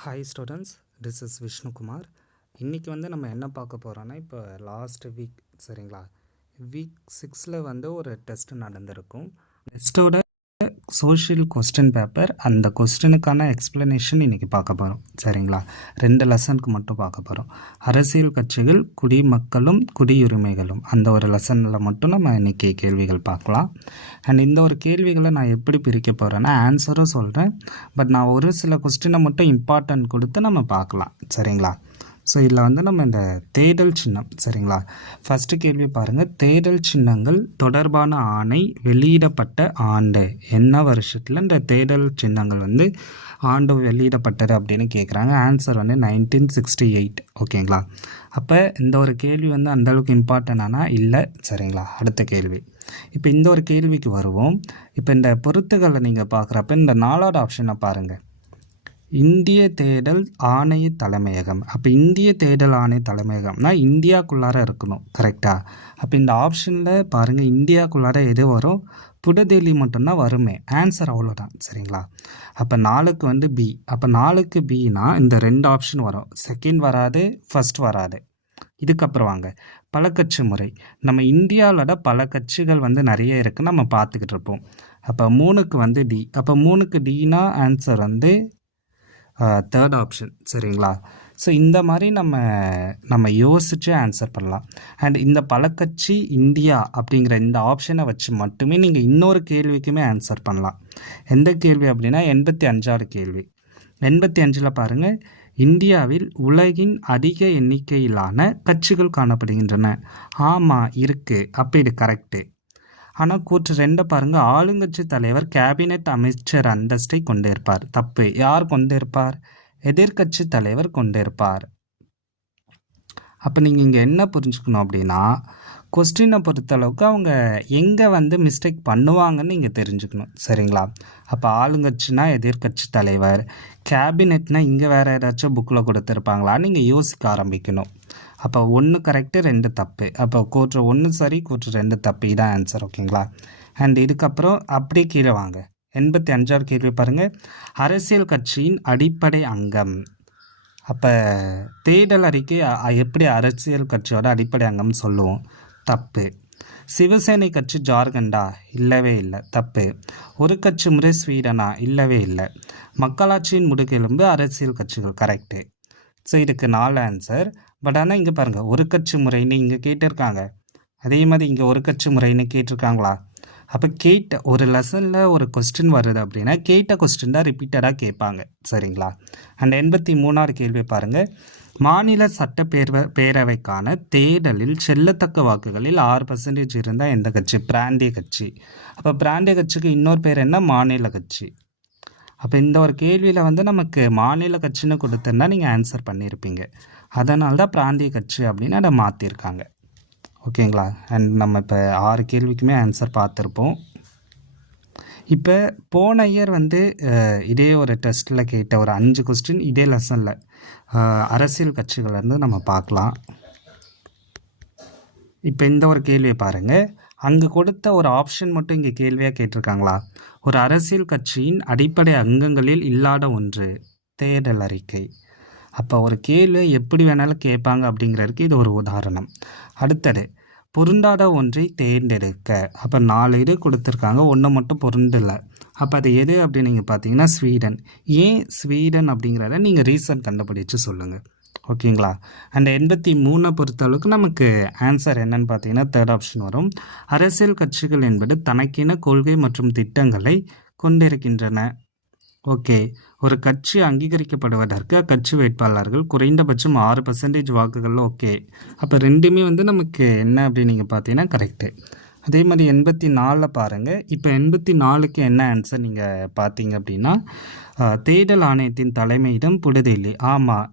Hi students, this is Vishnukumar. இன்றைக்கி நம்ம என்ன பார்க்க போகிறோன்னா, இப்போ லாஸ்ட் வீக் சரிங்களா, வீக் 6ல் ஒரு டெஸ்ட் நடந்திருக்கும். டெஸ்ட்டோட சோஷியல் கொஸ்டின் பேப்பர், அந்த கொஸ்டினுக்கான எக்ஸ்ப்ளனேஷன் இன்றைக்கி பார்க்க போகிறோம் சரிங்களா. 2 லெசனுக்கு மட்டும் பார்க்க போகிறோம். அரசியல் கட்சிகள், குடிமக்களும் குடியுரிமைகளும், அந்த ஒரு லெசனில் மட்டும் நம்ம இன்றைக்கி கேள்விகள் பார்க்கலாம். அண்ட் இந்த ஒரு கேள்விகளை நான் எப்படி பிரிக்க போகிறேன்னா, ஆன்சரும் சொல்கிறேன், பட் நான் ஒரு சில கொஸ்டினை மட்டும் இம்பார்ட்டன்ட் கொடுத்து நம்ம பார்க்கலாம் சரிங்களா. ஸோ இதில் நம்ம இந்த தேடல் சின்னம் சரிங்களா. ஃபஸ்ட்டு கேள்வி பாருங்கள். தேடல் சின்னங்கள் தொடர்பான ஆணை வெளியிடப்பட்ட ஆண்டு என்ன வருஷத்தில் இந்த தேடல் சின்னங்கள் ஆண்டு வெளியிடப்பட்டது அப்படின்னு கேட்குறாங்க. ஆன்சர் 1968 ஓகேங்களா. அப்போ இந்த ஒரு கேள்வி அந்தளவுக்கு இம்பார்ட்டண்டானா இல்லை சரிங்களா. அடுத்த கேள்வி. இப்போ இந்த ஒரு கேள்விக்கு வருவோம். இப்போ இந்த பொருத்துகளை நீங்கள் பார்க்குறப்ப இந்த 4வது ஆப்ஷனை பாருங்கள். இந்திய தேடல் ஆணைய தலைமையகம். அப்போ இந்திய தேடல் ஆணைய தலைமையகம்னா இந்தியாக்குள்ளார இருக்கணும் கரெக்டாக. அப்போ இந்த ஆப்ஷனில் பாருங்கள், இந்தியாக்குள்ளார எது வரும்? புதுடெல்லி மட்டும்தான் வருமே. ஆன்சர் அவ்வளோதான் சரிங்களா. அப்போ 4க்கு பி. அப்போ 4க்கு பின்னா இந்த 2 ஆப்ஷன் வரும். செகண்ட் வராது, ஃபஸ்ட் வராது. இதுக்கப்புறம் வாங்க, பல கட்சி முறை. நம்ம இந்தியாவோட பல கட்சிகள் நிறைய இருக்குது, நம்ம பார்த்துக்கிட்டு இருப்போம். அப்போ 3க்கு டி. அப்போ 3க்கு டினா ஆன்சர் 3rd ஆப்ஷன் சரிங்களா. ஸோ இந்த மாதிரி நம்ம யோசித்து ஆன்சர் பண்ணலாம். அண்ட் இந்த பலக்கட்சி இந்தியா அப்படிங்கிற இந்த ஆப்ஷனை வச்சு மட்டுமே நீங்கள் இன்னொரு கேள்விக்குமே ஆன்சர் பண்ணலாம். எந்த கேள்வி அப்படின்னா 85வது கேள்வி. 85ல் பாருங்கள், இந்தியாவில் உலகின் அதிக எண்ணிக்கையிலான கட்சிகள் காணப்படுகின்றன. ஆமாம் இருக்குது, அப்போ இது கரெக்டு. ஆனால் கூற்று 2 பாருங்கள், ஆளுங்கட்சி தலைவர் கேபினெட் அமைச்சர் அந்தஸ்தை கொண்டிருப்பார். தப்பு. யார் கொண்டிருப்பார்? எதிர்கட்சி தலைவர் கொண்டிருப்பார். அப்போ நீங்கள் இங்கே என்ன புரிஞ்சுக்கணும் அப்படின்னா, கொஸ்டினை பொறுத்தளவுக்கு அவங்க எங்கே மிஸ்டேக் பண்ணுவாங்கன்னு நீங்கள் தெரிஞ்சுக்கணும் சரிங்களா. அப்போ ஆளுங்கட்சினா எதிர்கட்சி தலைவர், கேபினெட்னா இங்கே வேறு ஏதாச்சும் புக்கில் கொடுத்துருப்பாங்களான்னு நீங்கள் யோசிக்க ஆரம்பிக்கணும். அப்போ 1 கரெக்டு, 2 தப்பு. அப்போ கூற்று 1 சரி, கூற்று 2 தப்பு. இதான் ஆன்சர் ஓகேங்களா. அண்ட் இதுக்கப்புறம் அப்படியே கீழே வாங்க. 85வது கேள்வி பாருங்கள், அரசியல் கட்சியின் அடிப்படை அங்கம். அப்போ தேடல் அறிக்கை எப்படி அரசியல் கட்சியோட அடிப்படை அங்கம்னு சொல்லுவோம்? தப்பு. சிவசேனை கட்சி ஜார்க்கண்டா? இல்லவே இல்லை, தப்பு. ஒரு கட்சி முறை ஸ்வீடனா? இல்லவே இல்லை. மக்களாட்சியின் முதுகெலும்பு அரசியல் கட்சிகள், கரெக்டு. ஸோ இதுக்கு 4 ஆன்சர். பட் ஆனால் இங்கே பாருங்கள், ஒரு கட்சி முறைன்னு இங்கே கேட்டிருக்காங்க, அதே மாதிரி இங்கே ஒரு கட்சி முறைன்னு கேட்டிருக்காங்களா? அப்போ கேட்ட ஒரு லெசனில் ஒரு கொஸ்டின் வருது அப்படின்னா கேட்ட கொஸ்டின் தான் ரிப்பீட்டடாக கேட்பாங்க சரிங்களா. அண்ட் 83வது கேள்வி பாருங்கள், மாநில பேரவைக்கான தேடலில் செல்லத்தக்க வாக்குகளில் 6% இருந்தால் எந்த கட்சி? பிராந்திய கட்சி. அப்போ பிராந்திய கட்சிக்கு இன்னொரு பேர் என்ன? மாநில கட்சி. அப்போ இந்த ஒரு கேள்வியில் நமக்கு மாநில கட்சின்னு கொடுத்துருந்தா நீங்கள் ஆன்சர் பண்ணியிருப்பீங்க. அதனால தான் பிராந்திய கட்சி அப்படின்னு அதை மாற்றிருக்காங்க ஓகேங்களா. அண்ட் நம்ம இப்போ 6 கேள்விக்குமே ஆன்சர் பார்த்துருப்போம். இப்போ போன இயர் இதே ஒரு டெஸ்ட்டில் கேட்ட ஒரு 5 கொஸ்டின் இதே லெசனில் அரசியல் கட்சிகள்லேருந்து நம்ம பார்க்கலாம். இப்போ இந்த ஒரு கேள்வியை பாருங்கள், அங்கே கொடுத்த ஒரு ஆப்ஷன் மட்டும் இங்கே கேள்வியாக கேட்டிருக்காங்களா? ஒரு அரசியல் கட்சியின் அடிப்படை அங்கங்களில் இல்லாத ஒன்று தேடல் அறிக்கை. அப்போ ஒரு கேள்வி எப்படி வேணாலும் கேட்பாங்க அப்படிங்கிறதுக்கு இது ஒரு உதாரணம். அடுத்தது, பொருந்தாத ஒன்றை தேர்ந்தெடுக்க. அப்போ 4 இது கொடுத்துருக்காங்க, ஒன்று மட்டும் பொருந்தலை. அப்போ அது எது அப்படின்னு நீங்கள் பார்த்தீங்கன்னா ஸ்வீடன். ஏன் ஸ்வீடன் அப்படிங்கிறத நீங்கள் ரீசன் கண்டுபிடிச்சு சொல்லுங்கள் ஓகேங்களா. அண்ட் 83 பொறுத்தளவுக்கு நமக்கு ஆன்சர் என்னன்னு பார்த்தீங்கன்னா 3rd ஆப்ஷன் வரும். அரசியல் கட்சிகள் என்பது தனக்கென கொள்கை மற்றும் திட்டங்களை கொண்டிருக்கின்றன. ஓகே, ஒரு கட்சி அங்கீகரிக்கப்படுவதற்கு அக்கட்சி வேட்பாளர்கள் குறைந்தபட்சம் 6% வாக்குகள். ஓகே, அப்போ ரெண்டுமே நமக்கு என்ன அப்படின்னு நீங்கள் பார்த்தீங்கன்னா கரெக்டு. அதே மாதிரி 84 பாருங்கள். இப்போ 84க்கு என்ன ஆன்சர் நீங்கள் பார்த்தீங்க அப்படின்னா, தேடல் ஆணையத்தின் தலைமையிடம் புதுடெல்லி. ஆமாம்,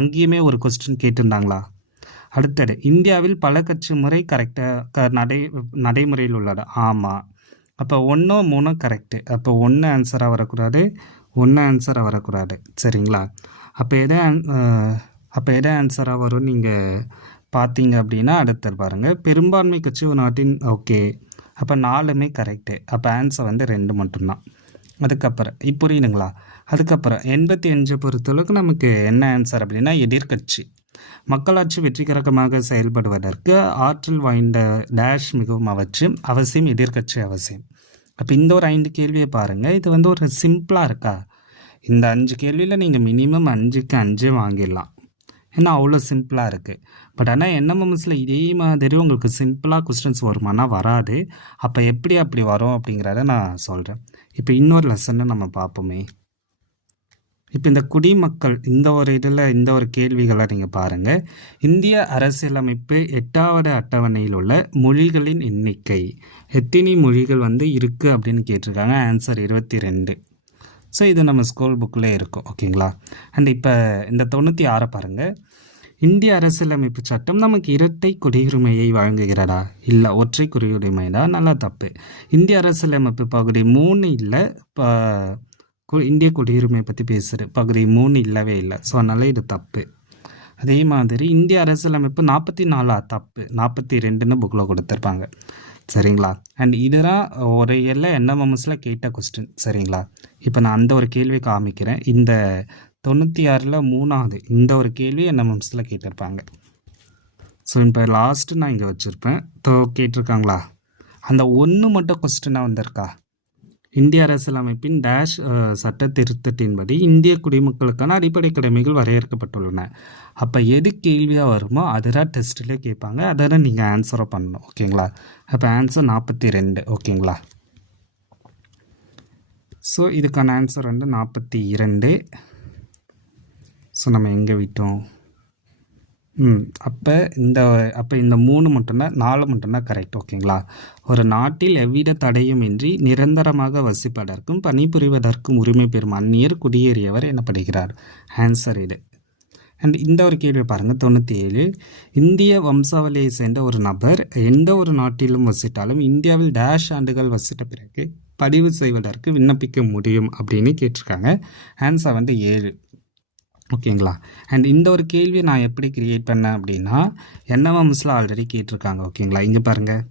அங்கேயுமே ஒரு கொஸ்டின் கேட்டிருந்தாங்களா? அடுத்தது, இந்தியாவில் பல கட்சி முறை கரெக்டாக நடைமுறையில் உள்ளது. ஆமாம். அப்போ 1 3 கரெக்டு. அப்போ 1 ஆன்சராக வரக்கூடாது, 1 ஆன்சராக வரக்கூடாது சரிங்களா. அப்போ எதை ஆன்சராக வரும் நீங்கள் பார்த்தீங்க அப்படின்னா அடுத்தது பாருங்கள், பெரும்பான்மை கட்சி ஒரு நாட்டின். ஓகே, அப்போ 4மே கரெக்டு. அப்போ ஆன்சர் 2 மட்டும்தான். அதுக்கப்புறம் இப்போ புரியுதுங்களா. அதுக்கப்புறம் 85 பொறுத்தளவுக்கு நமக்கு என்ன ஆன்சர் அப்படின்னா எதிர்க்கட்சி. மக்களாட்சி வெற்றிகரமாக செயல்படுவதற்கு ஆற்றல் வாய்ந்த டேஷ் மிகவும் அவசியம் எதிர்க்கட்சி அவசியம். அப்போ இந்த ஒரு 5 கேள்வியை பாருங்கள். இது வந்து ஒரு சிம்பிளாக இருக்கா? இந்த 5 கேள்வியில் நீங்கள் மினிமம் 5க்கு 5 வாங்கிடலாம். ஏன்னா அவ்வளோ சிம்பிளாக இருக்குது. பட் ஆனால் என்எம்எம்எஸில் இதே மாதிரி உங்களுக்கு சிம்பிளாக கொஸ்டின்ஸ் வருமானா வராது. அப்போ எப்படி அப்படி வரும் அப்படிங்கிறத நான் சொல்கிறேன். இப்போ இன்னொரு லெசனை நம்ம பார்ப்போமே. இப்போ இந்த குடிமக்கள் இந்த ஒரு இதில் இந்த ஒரு கேள்விகளை நீங்கள் பாருங்கள். இந்திய அரசியலமைப்பு 8வது அட்டவணையில் உள்ள மொழிகளின் எண்ணிக்கை எத்தனை மொழிகள் வந்து இருக்குது அப்படின்னு கேட்டிருக்காங்க. ஆன்சர் 22. ஸோ இது நம்ம ஸ்கூல் புக்கில் இருக்கும். ஓகேங்களா? அண்ட் இப்போ இந்த 96 பாருங்கள். இந்திய அரசியலமைப்பு சட்டம் நமக்கு இரட்டை குடியுரிமையை வழங்குகிறதா? இல்லை, ஒற்றை குடியுரிமை தான். நல்லா தப்பு. இந்திய அரசியலமைப்பு பகுதி 3 இல்லை, இந்திய குடியுரிமை பற்றி பேசுகிற பகுதி 3 இல்லவே இல்லை. ஸோ அதனால் இது தப்பு. அதே மாதிரி இந்திய அரசியலமைப்பு 44 தப்பு, 42ன்னு புக்கில் கொடுத்துருப்பாங்க. சரிங்களா? அண்ட் இதுதான் ஒரு என்எம்எம்எஸில் கேட்ட கொஸ்டின். சரிங்களா? இப்போ நான் அந்த ஒரு கேள்வி காமிக்கிறேன். இந்த 96ல் 3வது இந்த ஒரு கேள்வி என்எம்எம்எஸில் கேட்டிருப்பாங்க. ஸோ இப்போ லாஸ்ட்டு நான் இங்கே வச்சுருப்பேன். கேட்டிருக்காங்களா? அந்த ஒன்று மட்டும் கொஸ்டினாக வந்திருக்கா? இந்திய அரசியலமைப்பின் டேஷ் சட்ட திருத்தத்தின்படி இந்திய குடிமக்களுக்கான அடிப்படை கடமைகள் வரையறுக்கப்பட்டுள்ளன. அப்போ எது கேள்வியாக வருமோ அதுதான் டெஸ்ட்டிலே கேட்பாங்க. அதை தான் நீங்கள் ஆன்சரை பண்ணணும். ஓகேங்களா? அப்போ ஆன்சர் 42. ஓகேங்களா? ஸோ இதுக்கான ஆன்சர் வந்து 42. ஸோ நம்ம எங்கே விட்டோம்? அப்போ இந்த 3 மட்டும்தான், 4 மட்டும்தான் கரெக்ட். ஓகேங்களா? ஒரு நாட்டில் எவ்வித தடையுமின்றி நிரந்தரமாக வசிப்பதற்கும் பணிபுரிவதற்கும் உரிமை பெறும் அந்நியர் குடியேறியவர் எனப்படுகிறார். ஆன்சர் இது. அண்ட் இந்த ஒரு கேள்வி பாருங்கள். 97. இந்திய வம்சாவளியை சேர்ந்த ஒரு நபர் எந்த ஒரு நாட்டிலும் வசித்தாலும் இந்தியாவில் டேஷ் ஆண்டுகள் வசித்த பிறகு பதிவு செய்வதற்கு விண்ணப்பிக்க முடியும் அப்படின்னு கேட்டிருக்காங்க. ஆன்சர் வந்து 7. ஓகேங்களா? அண்ட் இந்த ஒரு கேள்வியை நான் எப்படி கிரியேட் பண்ணேன் அப்படின்னா என்எம்எம்எஸில் ஆல்ரெடி கேட்டிருக்காங்க. ஓகேங்களா? இங்கே பாருங்கள்.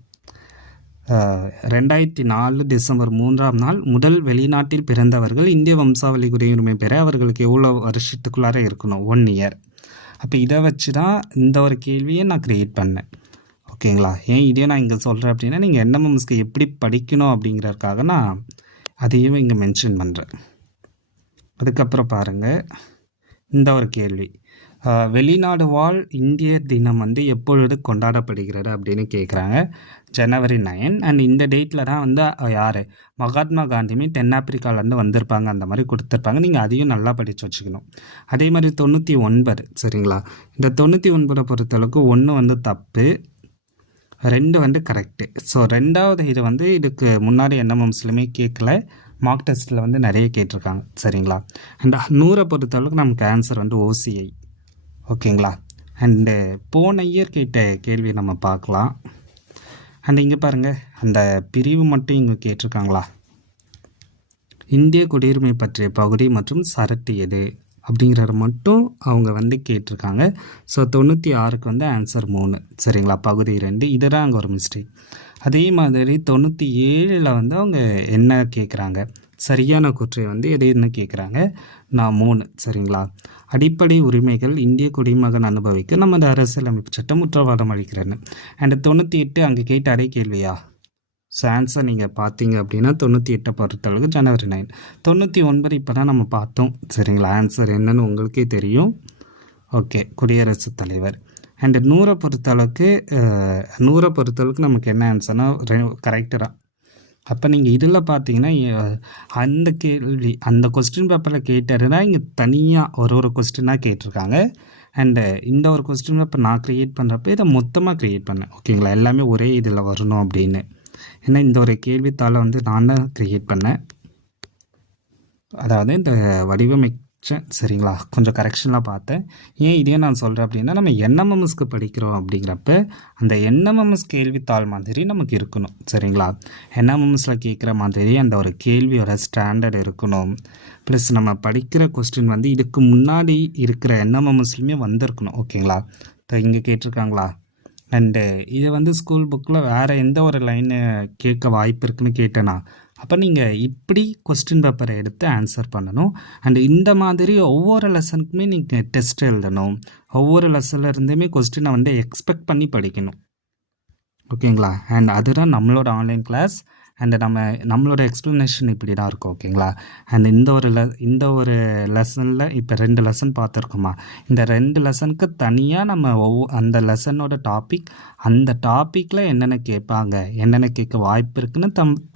2004 டிசம்பர் 3ஆம் நாள் முதல் வெளிநாட்டில் பிறந்தவர்கள் இந்திய வம்சாவளி குடியுரிமை பெற அவர்களுக்கு எவ்வளோ வருஷத்துக்குள்ளார இருக்கணும்? 1 இயர். அப்போ இதை வச்சு தான் இந்த ஒரு கேள்வியை நான் க்ரியேட் பண்ணேன். ஓகேங்களா? ஏன் இதே நான் இங்கே சொல்கிறேன் அப்படின்னா நீங்கள் என்எம்எம்எஸ்க்கு எப்படி படிக்கணும் அப்படிங்கிறதுக்காக நான் அதையும் இங்கே மென்ஷன் பண்ணுறேன். அதுக்கப்புறம் பாருங்கள் இந்த ஒரு கேள்வி. வெளிநாடு வாழ் இந்திய தினம் வந்து எப்பொழுது கொண்டாடப்படுகிறது அப்படின்னு கேட்குறாங்க. ஜனவரி 9. அண்ட் இந்த டேட்டில் தான் வந்து யார் மகாத்மா காந்தியுமே தென்னாப்பிரிக்காவிலேருந்து வந்திருப்பாங்க. அந்த மாதிரி கொடுத்துருப்பாங்க. நீங்கள் அதையும் நல்லா படித்து வச்சுக்கணும். அதே மாதிரி 99. சரிங்களா? இந்த 99 பொறுத்தளவுக்கு 1 வந்து தப்பு, 2 வந்து கரெக்டு. ஸோ 2வது இது வந்து இதுக்கு முன்னாடி என்எம்எம்ஸ்லையுமே கேட்கல, மார்க் டெஸ்ட்டில் வந்து நிறைய கேட்டிருக்காங்க. சரிங்களா? அண்ட் 100 பொறுத்தளவுக்கு நமக்கு ஆன்சர் வந்து OCI. ஓகேங்களா? அண்டு போன இயர் கேட்ட கேள்வி நம்ம பார்க்கலாம். அண்ட் இங்கே பாருங்கள், அந்த பிரிவு மட்டும் இங்கே கேட்டிருக்காங்களா? இந்திய குடியுரிமை பற்றிய பகுதி மற்றும் சரட்டு எது அப்படிங்கிறத மட்டும் அவங்க வந்து கேட்டிருக்காங்க. ஸோ 96க்கு வந்து ஆன்சர் 3. சரிங்களா? பகுதி 2. இதுதான் அங்கே ஒரு மிஸ்டேக். அதே மாதிரி 97ல் வந்து அவங்க என்ன கேட்குறாங்க? சரியான குற்றை வந்து எதுன்னு கேட்குறாங்க. நான் 3. சரிங்களா? அடிப்படை உரிமைகள் இந்திய குடிமகன் அனுபவிக்க நமது அரசியலமைப்பு சட்டம் உத்தரவாதம் அளிக்கிறது. அண்ட் 98 அங்கே கேட்ட அடை கேள்வியா? ஸோ ஆன்சர் நீங்கள் பார்த்தீங்க அப்படின்னா 98 பொறுத்தளவுக்கு ஜனவரி 9. 99 இப்போ தான் நம்ம பார்த்தோம். சரிங்களா? ஆன்சர் என்னன்னு உங்களுக்கே தெரியும். ஓகே, குடியரசுத் தலைவர். அண்டு 100 பொறுத்தளவுக்கு நமக்கு என்ன ஆன்சர்னால் கரெக்டு தான். அப்போ நீங்கள் இதில் பார்த்தீங்கன்னா அந்த கேள்வி அந்த கொஸ்டின் பேப்பரில் கேட்டதுன்னா இங்கே தனியாக ஒரு கொஸ்டினாக கேட்டிருக்காங்க. அண்டு இந்த ஒரு கொஸ்டின் பேப்பர் நான் க்ரியேட் பண்ணுறப்ப இதை மொத்தமாக க்ரியேட் பண்ணேன். ஓகேங்களா? எல்லாமே ஒரே இதில் வரணும் அப்படின்னு. ஏன்னா இந்த ஒரு கேள்வித்தாளை வந்து நான் தான் க்ரியேட் பண்ணேன். அதாவது இந்த சரிங்களா? கொஞ்சம் கரெக்ஷனாக பார்த்தேன். ஏன் இதே நான் சொல்கிறேன் அப்படின்னா நம்ம என்எம்எம்எஸ்க்கு படிக்கிறோம் அப்படிங்கிறப்ப அந்த என்எம்எம்எஸ் கேள்வித்தாள் மாதிரி நமக்கு இருக்கணும். சரிங்களா? என்எம்எம்எஸில் கேட்குற மாதிரி அந்த ஒரு கேள்வியோட ஸ்டாண்டர்ட் இருக்கணும். ப்ளஸ் நம்ம படிக்கிற கொஸ்டின் வந்து இதுக்கு முன்னாடி இருக்கிற என்எம்எம்எஸ்லையுமே வந்திருக்கணும். ஓகேங்களா? இங்கே கேட்டிருக்காங்களா? அண்டு இது வந்து ஸ்கூல் புக்கில் வேறு எந்த ஒரு லைனு கேட்க வாய்ப்பு இருக்குன்னு கேட்டேன்னா அப்போ நீங்கள் இப்படி கொஸ்டின் பேப்பரை எடுத்து ஆன்சர் பண்ணணும். அண்ட் இந்த மாதிரி ஒவ்வொரு லெசனுக்குமே நீங்கள் டெஸ்ட் எழுதணும். ஒவ்வொரு லெசனில் இருந்துமே கொஸ்டினை வந்து எக்ஸ்பெக்ட் பண்ணி படிக்கணும். ஓகேங்களா? அண்ட் அதுதான் நம்மளோட ஆன்லைன் கிளாஸ். அண்ட் நம்மளோட எக்ஸ்ப்ளனேஷன் இப்படி தான் இருக்கும். ஓகேங்களா? அண்ட் இந்த ஒரு லெசனில் இப்போ 2 லெசன் பார்த்துருக்கோமா, இந்த 2 லெசனுக்கு தனியாக நம்ம அந்த லெசனோட டாபிக், அந்த டாப்பிக்கில் என்னென்ன கேட்பாங்க, என்னென்ன கேட்க வாய்ப்பு இருக்குன்னு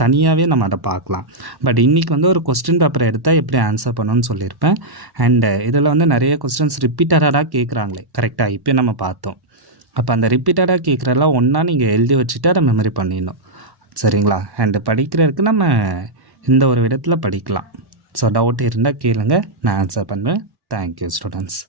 தனியாகவே நம்ம அதை பார்க்கலாம். பட் இன்றைக்கி வந்து ஒரு கொஸ்டின் பேப்பரை எடுத்தால் எப்படி ஆன்சர் பண்ணணும்னு சொல்லியிருப்பேன். அண்டு இதில் வந்து நிறைய கொஸ்டின்ஸ் ரிப்பீட்டடாக கேட்குறாங்களே, கரெக்டாக இப்போ நம்ம பார்த்தோம். அப்போ அந்த ரிப்பீட்டடாக கேட்குறதெல்லாம் ஒன்றா நீங்கள் எழுதி வச்சுட்டு அதை மெமரி பண்ணிடணும். சரிங்களா? அண்டு படிக்கிறதுக்கு நம்ம இந்த ஒரு விதத்தில் படிக்கலாம். ஸோ டவுட் இருந்தால் கேளுங்க, நான் ஆன்சர் பண்ணுவேன். Thank you students.